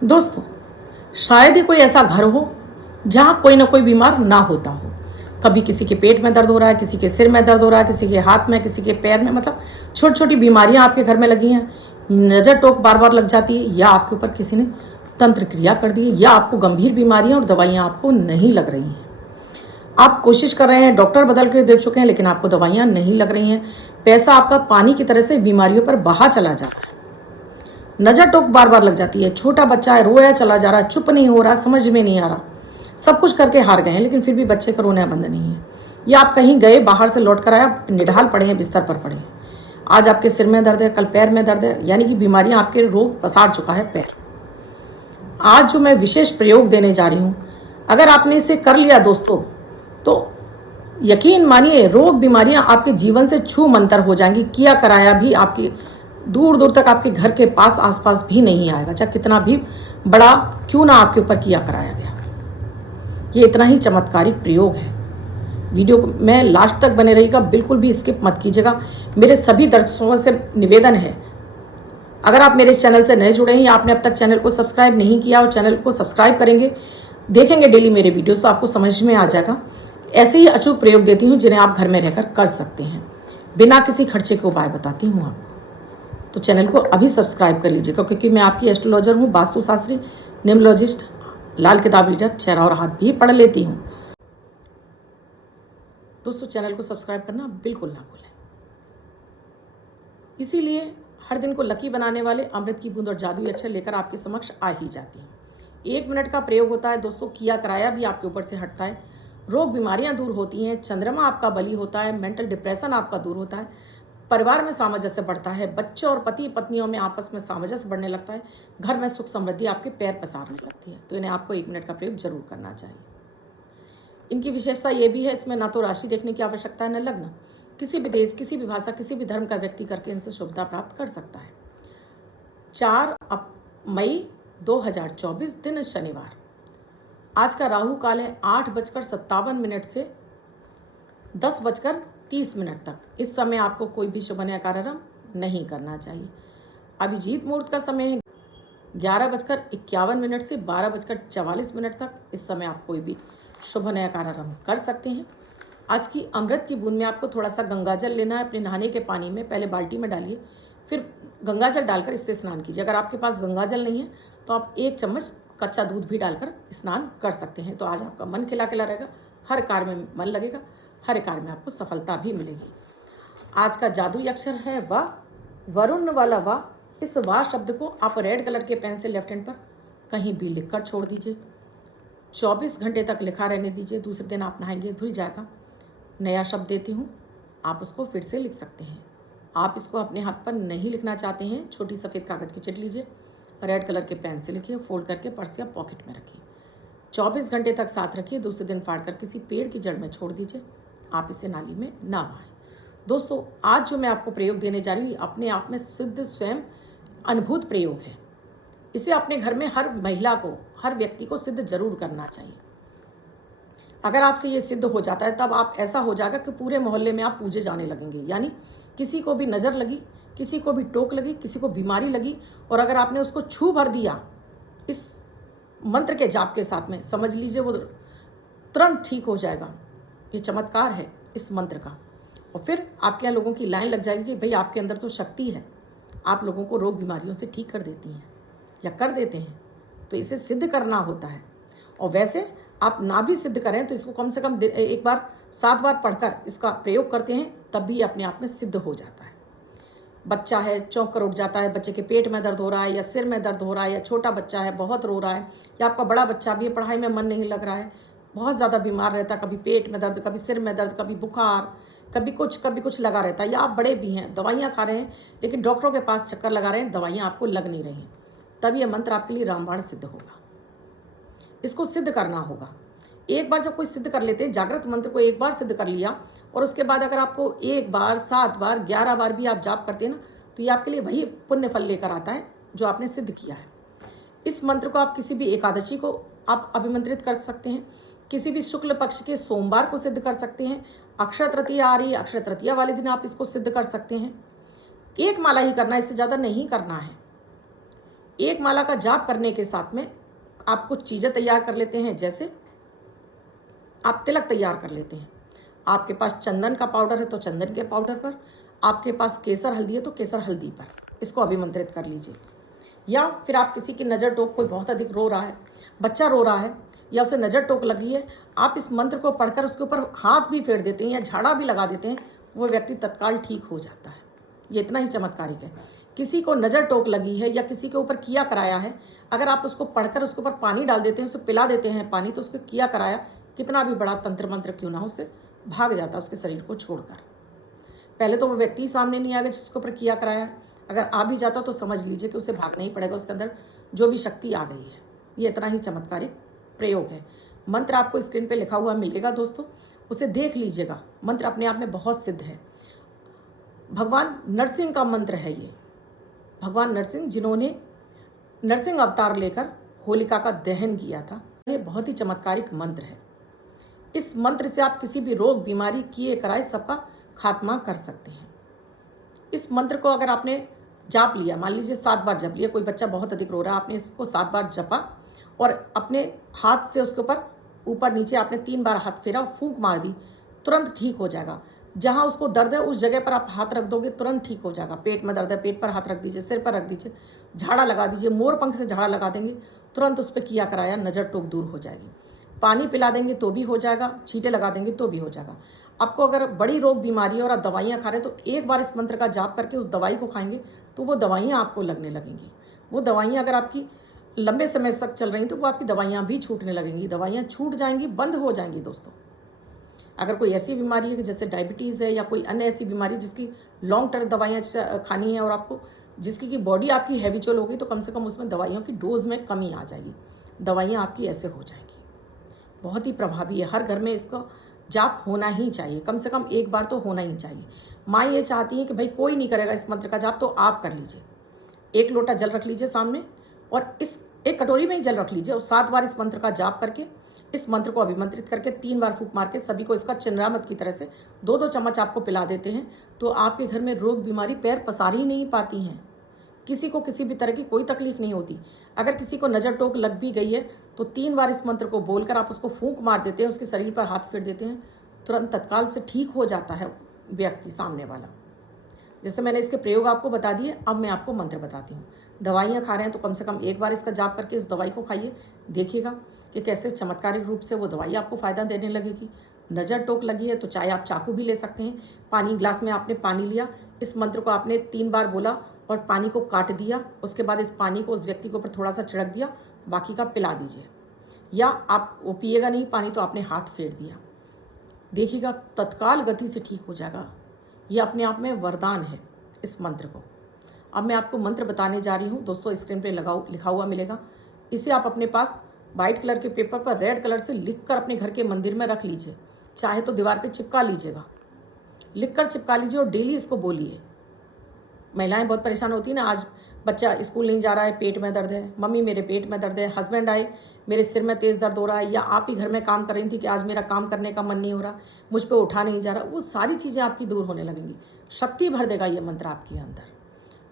दोस्तों, शायद ही कोई ऐसा घर हो जहाँ कोई ना कोई बीमार ना होता हो। कभी किसी के पेट में दर्द हो रहा है, किसी के सिर में दर्द हो रहा है, किसी के हाथ में, किसी के पैर में, मतलब छोटी छोटी बीमारियाँ आपके घर में लगी हैं। नज़र टोक बार बार लग जाती है, या आपके ऊपर किसी ने तंत्र क्रिया कर दी है, या आपको गंभीर बीमारियाँ और दवाइयाँ आपको नहीं लग रही हैं। आप कोशिश कर रहे हैं, डॉक्टर बदल के देख चुके हैं, लेकिन आपको दवाइयाँ नहीं लग रही हैं। पैसा आपका पानी की तरह से बीमारियों पर बहा चला जा रहा है। नज़र टोक बार बार लग जाती है। छोटा बच्चा है, रोया चला जा रहा है, चुप नहीं हो रहा, समझ में नहीं आ रहा, सब कुछ करके हार गए हैं, लेकिन फिर भी बच्चे का रोना बंद नहीं है। या आप कहीं गए, बाहर से लौट कर आए, निढाल पड़े हैं, बिस्तर पर पड़े हैं। आज आपके सिर में दर्द है, कल पैर में दर्द है, यानी कि बीमारियां आपके रोग पसार चुका है पैर। आज जो मैं विशेष प्रयोग देने जा रही हूँ, अगर आपने इसे कर लिया दोस्तों, तो यकीन मानिए रोग बीमारियां आपके जीवन से छू मंतर हो जाएंगी। किया कराया भी आपकी दूर दूर तक आपके घर के पास आसपास भी नहीं आएगा, चाहे कितना भी बड़ा क्यों ना आपके ऊपर किया कराया गया। ये इतना ही चमत्कारिक प्रयोग है। वीडियो में लास्ट तक बने रहिएगा, बिल्कुल भी स्किप मत कीजिएगा। मेरे सभी दर्शकों से निवेदन है, अगर आप मेरे चैनल से नए जुड़े हैं या आपने अब तक चैनल को सब्सक्राइब नहीं किया और चैनल को सब्सक्राइब करेंगे, देखेंगे डेली मेरे वीडियोस, तो आपको समझ में आ जाएगा। ऐसे ही अचूक प्रयोग देती हूँ जिन्हें आप घर में रहकर कर सकते हैं, बिना किसी खर्चे के उपाय बताती हूँ आपको। तो चैनल को अभी सब्सक्राइब कर लीजिएगा, क्योंकि मैं आपकी एस्ट्रोलॉजर हूँ, वास्तुशास्त्री, न्यूमरोलॉजिस्ट, लाल किताब रीडर, चेहरा और हाथ भी पढ़ लेती हूँ। दोस्तों, चैनल को सब्सक्राइब करना बिल्कुल ना भूलें। इसीलिए हर दिन को लकी बनाने वाले अमृत की बूंद और जादुई अक्षर लेकर आपके समक्ष आ ही जाती हैं। 1 मिनट का प्रयोग होता है दोस्तों, किया कराया भी आपके ऊपर से हटता है, रोग बीमारियां दूर होती हैं, चंद्रमा आपका बली होता है, मेंटल डिप्रेशन आपका दूर होता है, परिवार में सामंजस्य बढ़ता है, बच्चों और पति पत्नियों में आपस में सामंजस्य बढ़ने लगता है, घर में सुख समृद्धि आपके पैर पसारने लगती है। तो इन्हें आपको 1 मिनट का प्रयोग जरूर करना चाहिए। इनकी विशेषता ये भी है, इसमें ना तो राशि देखने की आवश्यकता है, न लग्न। किसी भी देश, किसी भी भाषा, किसी भी धर्म का व्यक्ति करके इनसे शुभता प्राप्त कर सकता है। 4 मई 2024 दिन शनिवार। आज का राहु काल है 8:57 से 10:30 तक। इस समय आपको कोई भी शुभ कार्यारंभ नहीं करना चाहिए। अभिजीत मुहूर्त का समय है 11:51 से 12:44 तक। इस समय आप कोई भी शुभ कार्यारंभ कर सकते हैं। आज की अमृत की बूंद में आपको थोड़ा सा गंगाजल लेना है, अपने नहाने के पानी में पहले बाल्टी में डालिए, फिर गंगाजल डालकर इससे स्नान कीजिए। अगर आपके पास गंगाजल नहीं है तो आप 1 चम्मच कच्चा दूध भी डालकर स्नान कर सकते हैं। तो आज आपका मन खिला खिला रहेगा, हर कार्य में मन लगेगा, हर कार्य में आपको सफलता भी मिलेगी। आज का जादुई अक्षर है वा, वरुण वाला वा। इस वा शब्द को आप रेड कलर के पेन से लेफ्ट हैंड पर कहीं भी लिखकर छोड़ दीजिए। 24 घंटे तक लिखा रहने दीजिए। दूसरे दिन आप नहाएंगे, धुल जाएगा। नया शब्द देती हूँ, आप उसको फिर से लिख सकते हैं। आप इसको अपने हाथ पर नहीं लिखना चाहते हैं, छोटी सफ़ेद कागज़ की चिट लीजिए, रेड कलर के पेन से लिखिए, फोल्ड करके पर्स या पॉकेट में रखिए। 24 घंटे तक साथ रखिए। दूसरे दिन फाड़ कर किसी पेड़ की जड़ में छोड़ दीजिए। आप इसे नाली में ना बहाएं। दोस्तों, आज जो मैं आपको प्रयोग देने जा रही हूँ, अपने आप में सिद्ध स्वयं अनुभूत प्रयोग है। इसे अपने घर में हर महिला को, हर व्यक्ति को सिद्ध जरूर करना चाहिए। अगर आपसे ये सिद्ध हो जाता है, तब आप ऐसा हो जाएगा कि पूरे मोहल्ले में आप पूजे जाने लगेंगे। यानी किसी को भी नज़र लगी, किसी को भी टोक लगी, किसी को बीमारी लगी, और अगर आपने उसको छू भर दिया इस मंत्र के जाप के साथ में, समझ लीजिए वो तुरंत ठीक हो जाएगा। ये चमत्कार है इस मंत्र का। और फिर आपके यहाँ लोगों की लाइन लग जाएगी कि भाई आपके अंदर तो शक्ति है, आप लोगों को रोग बीमारियों से ठीक कर देती हैं या कर देते हैं। तो इसे सिद्ध करना होता है। और वैसे आप ना भी सिद्ध करें तो इसको कम से कम एक बार 7 बार पढ़कर इसका प्रयोग करते हैं, तब भी अपने आप में सिद्ध हो जाता है। बच्चा है, चौंक कर उठ जाता है, बच्चे के पेट में दर्द हो रहा है या सिर में दर्द हो रहा है, या छोटा बच्चा है बहुत रो रहा है, या आपका बड़ा बच्चा भी है, पढ़ाई में मन नहीं लग रहा है, बहुत ज़्यादा बीमार रहता है, कभी पेट में दर्द, कभी सिर में दर्द, कभी बुखार, कभी कुछ लगा रहता है, या आप बड़े भी हैं, दवाइयाँ खा रहे हैं, लेकिन डॉक्टरों के पास चक्कर लगा रहे हैं, दवाइयाँ आपको लग नहीं रही हैं, तब ये मंत्र आपके लिए रामबाण सिद्ध होगा। इसको सिद्ध करना होगा। एक बार जब कोई सिद्ध कर लेते हैं, जागृत मंत्र को एक बार सिद्ध कर लिया, और उसके बाद अगर आपको 1 बार, 7 बार, 11 बार भी आप जाप करते हैं ना, तो ये आपके लिए वही पुण्य फल लेकर आता है जो आपने सिद्ध किया है। इस मंत्र को आप किसी भी एकादशी को आप अभिमंत्रित कर सकते हैं, किसी भी शुक्ल पक्ष के सोमवार को सिद्ध कर सकते हैं। अक्षय तृतीया आ रही है, अक्षय तृतीया वाले दिन आप इसको सिद्ध कर सकते हैं। 1 माला ही करना है, इससे ज़्यादा नहीं करना है। एक माला का जाप करने के साथ में आप कुछ चीज़ें तैयार कर लेते हैं, जैसे आप तिलक तैयार कर लेते हैं। आपके पास चंदन का पाउडर है तो चंदन के पाउडर पर, आपके पास केसर हल्दी है तो केसर हल्दी पर इसको अभिमंत्रित कर लीजिए। या फिर आप किसी की नज़र टोक, कोई बहुत अधिक रो रहा है, बच्चा रो रहा है या उसे नज़र टोक लगी है, आप इस मंत्र को पढ़कर उसके ऊपर हाथ भी फेर देते हैं या झाड़ा भी लगा देते हैं, वो व्यक्ति तत्काल ठीक हो जाता है। ये इतना ही चमत्कारिक है। किसी को नज़र टोक लगी है या किसी के ऊपर किया कराया है, अगर आप उसको पढ़कर उसके ऊपर पानी डाल देते हैं, उसे पिला देते हैं पानी, तो उसके किया कराया कितना भी बड़ा तंत्र मंत्र क्यों ना हो, उससे भाग जाता है उसके शरीर को छोड़कर। पहले तो वो व्यक्ति ही सामने नहीं आएगा जिसके ऊपर किया कराया है, अगर आ भी जाता तो समझ लीजिए कि उसे भागना ही पड़ेगा, उसके अंदर जो भी शक्ति आ गई है। ये इतना ही चमत्कारिक प्रयोग है। मंत्र आपको स्क्रीन पे लिखा हुआ मिलेगा दोस्तों, उसे देख लीजिएगा। मंत्र अपने आप में बहुत सिद्ध है। भगवान नरसिंह का मंत्र है ये। भगवान नरसिंह जिन्होंने नरसिंह अवतार लेकर होलिका का दहन किया था, ये बहुत ही चमत्कारिक मंत्र है। इस मंत्र से आप किसी भी रोग बीमारी किए कराए सबका खात्मा कर सकते हैं। इस मंत्र को अगर आपने जाप लिया, मान लीजिए 7 बार जप लिया, कोई बच्चा बहुत अधिक रो रहा है, आपने इसको 7 बार जपा और अपने हाथ से उसके ऊपर नीचे आपने 3 बार हाथ फेरा, फूंक मार दी, तुरंत ठीक हो जाएगा। जहाँ उसको दर्द है उस जगह पर आप हाथ रख दोगे, तुरंत ठीक हो जाएगा। पेट में दर्द है, पेट पर हाथ रख दीजिए, सिर पर रख दीजिए, झाड़ा लगा दीजिए, मोर पंख से झाड़ा लगा देंगे, तुरंत उस पर किया कराया नज़र टोक दूर हो जाएगी। पानी पिला देंगे तो भी हो जाएगा, छींटे लगा देंगे तो भी हो जाएगा। आपको अगर बड़ी रोग बीमारी है और आप दवाइयाँ खा रहे हैं, तो एक बार इस मंत्र का जाप करके उस दवाई को खाएंगे तो वो दवाइयाँ आपको लगने लगेंगी। वो दवाइयाँ अगर आपकी लंबे समय तक चल रही तो वो आपकी दवाइयाँ भी छूटने लगेंगी, दवाइयाँ छूट जाएंगी, बंद हो जाएंगी दोस्तों। अगर कोई ऐसी बीमारी है कि जैसे डायबिटीज़ है या कोई अन्य ऐसी बीमारी जिसकी लॉन्ग टर्म दवाइयाँ खानी है और आपको जिसकी की बॉडी आपकी हैबिचुअल होगी, तो कम से कम उसमें दवाइयों की डोज में कमी आ जाएगी, दवाइयाँ आपकी ऐसे हो जाएंगी। बहुत ही प्रभावी है, हर घर में इसका जाप होना ही चाहिए, कम से कम एक बार तो होना ही चाहिए। माँ ये चाहती है कि भाई कोई नहीं करेगा इस मंत्र का जाप, तो आप कर लीजिए। 1 लोटा जल रख लीजिए सामने और इस एक कटोरी में ही जल रख लीजिए और 7 बार इस मंत्र का जाप करके, इस मंत्र को अभिमंत्रित करके 3 बार फूंक मार के सभी को इसका चिन्हरामत की तरह से 2-2 चम्मच आपको पिला देते हैं, तो आपके घर में रोग बीमारी पैर पसार ही नहीं पाती हैं। किसी को किसी भी तरह की कोई तकलीफ नहीं होती। अगर किसी को नज़र टोक लग भी गई है तो 3 बार इस मंत्र को बोलकर आप उसको फूंक मार देते हैं, उसके शरीर पर हाथ फेर देते हैं, तुरंत तत्काल से ठीक हो जाता है व्यक्ति सामने वाला। जैसे मैंने इसके प्रयोग आपको बता दिए, अब मैं आपको मंत्र बताती हूँ। दवाइयाँ खा रहे हैं तो कम से कम एक बार इसका जाप करके इस दवाई को खाइए, देखिएगा कि कैसे चमत्कारिक रूप से वो दवाई आपको फ़ायदा देने लगेगी। नज़र टोक लगी है तो चाहे आप चाकू भी ले सकते हैं। पानी ग्लास में आपने पानी लिया, इस मंत्र को आपने 3 बार बोला और पानी को काट दिया, उसके बाद इस पानी को उस व्यक्ति के ऊपर थोड़ा सा छिड़क दिया, बाकी का पिला दीजिए। या आप वो पिएगा नहीं पानी तो आपने हाथ फेर दिया, देखिएगा तत्काल गति से ठीक हो जाएगा। ये अपने आप में वरदान है इस मंत्र को। अब मैं आपको मंत्र बताने जा रही हूँ दोस्तों, स्क्रीन पे लिखा हुआ मिलेगा। इसे आप अपने पास वाइट कलर के पेपर पर रेड कलर से लिखकर अपने घर के मंदिर में रख लीजिए, चाहे तो दीवार पे चिपका लीजिएगा, लिखकर चिपका लीजिए और डेली इसको बोलिए। महिलाएं बहुत परेशान होती है ना, आज बच्चा स्कूल नहीं जा रहा है, पेट में दर्द है, मम्मी मेरे पेट में दर्द है, हस्बैंड आए मेरे सिर में तेज़ दर्द हो रहा है, या आप ही घर में काम कर रही थी कि आज मेरा काम करने का मन नहीं हो रहा, मुझ पे उठा नहीं जा रहा, वो सारी चीज़ें आपकी दूर होने लगेंगी। शक्ति भर देगा ये मंत्र आपके अंदर,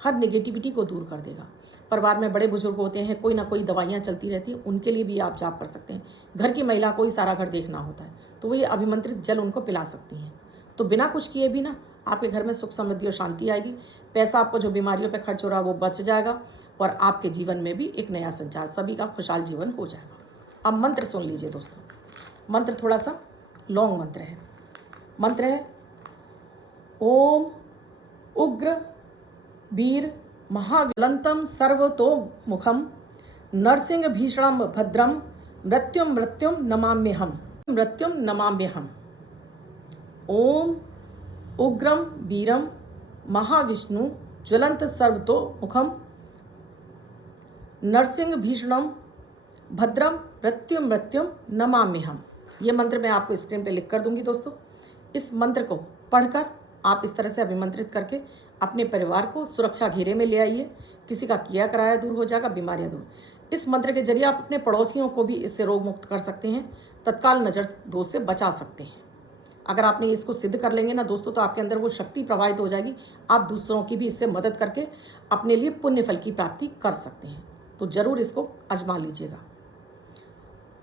हर नेगेटिविटी को दूर कर देगा। परिवार में बड़े बुजुर्ग होते हैं, कोई ना कोई दवाइयाँ चलती रहती हैं, उनके लिए भी आप जाप कर सकते हैं। घर की महिला को ही सारा घर देखना होता है तो वो ये अभिमंत्रित जल उनको पिला सकती हैं, तो बिना कुछ किए भी ना आपके घर में सुख समृद्धि और शांति आएगी। पैसा आपको जो बीमारियों पे खर्च हो रहा है वो बच जाएगा और आपके जीवन में भी एक नया संचार, सभी का खुशहाल जीवन हो जाएगा। अब मंत्र सुन लीजिए दोस्तों। मंत्र थोड़ा सा लॉन्ग मंत्र है। मंत्र है ओम उग्र वीर महाविलंतम सर्वतोमुखम नरसिंह भीषणम भद्रम मृत्युम नमाम्यहम। ओम उग्रम वीरम महाविष्णु ज्वलंत सर्वतोमुखम नरसिंह भीषणम भद्रम मृत्युम नमाम्यहम। ये मंत्र मैं आपको स्क्रीन पे लिख कर दूंगी दोस्तों। इस मंत्र को पढ़कर आप इस तरह से अभिमंत्रित करके अपने परिवार को सुरक्षा घेरे में ले आइए। किसी का किया कराया दूर हो जाएगा, बीमारियां दूर। इस मंत्र के जरिए आप अपने पड़ोसियों को भी इससे रोग मुक्त कर सकते हैं, तत्काल नज़र दोष से बचा सकते हैं। अगर आपने इसको सिद्ध कर लेंगे ना दोस्तों, तो आपके अंदर वो शक्ति प्रवाहित हो जाएगी, आप दूसरों की भी इससे मदद करके अपने लिए पुण्य फल की प्राप्ति कर सकते हैं। तो ज़रूर इसको आजमा लीजिएगा।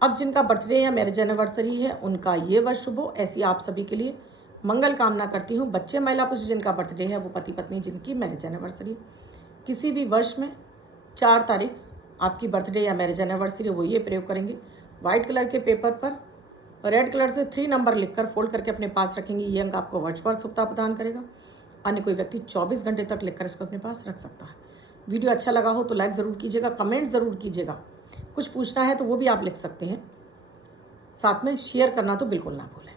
अब जिनका बर्थडे या मैरिज एनिवर्सरी है उनका ये वर्ष शुभ हो, ऐसी आप सभी के लिए मंगल कामना करती हूँ। बच्चे महिला पुरुष जिनका बर्थडे है, वो पति पत्नी जिनकी मैरिज एनिवर्सरी, किसी भी वर्ष में 4 तारीख आपकी बर्थडे या मैरिज एनिवर्सरी, वो ये प्रयोग करेंगे। वाइट कलर के पेपर पर रेड कलर से 3 नंबर लिखकर फोल्ड करके अपने पास रखेंगे। ये अंक आपको वर्ष भर शुभता प्रदान करेगा। अन्य कोई व्यक्ति 24 घंटे तक लिखकर इसको अपने पास रख सकता है। वीडियो अच्छा लगा हो तो लाइक ज़रूर कीजिएगा, कमेंट ज़रूर कीजिएगा। कुछ पूछना है तो वो भी आप लिख सकते हैं। साथ में शेयर करना तो बिल्कुल ना भूलें।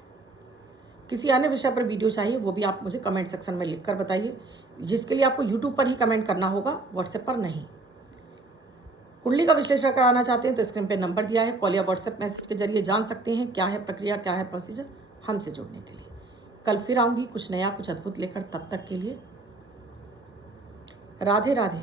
किसी अन्य विषय पर वीडियो चाहिए वो भी आप मुझे कमेंट सेक्शन में लिखकर बताइए, जिसके लिए आपको यूट्यूब पर ही कमेंट करना होगा, व्हाट्सएप पर नहीं। कुंडली का विश्लेषण कराना चाहते हैं तो स्क्रीन पर नंबर दिया है, कॉल या व्हाट्सएप मैसेज के जरिए जान सकते हैं क्या है प्रक्रिया, क्या है प्रोसीजर हमसे जुड़ने के लिए। कल फिर आऊँगी कुछ नया, कुछ अद्भुत लेकर। तब तक के लिए राधे राधे।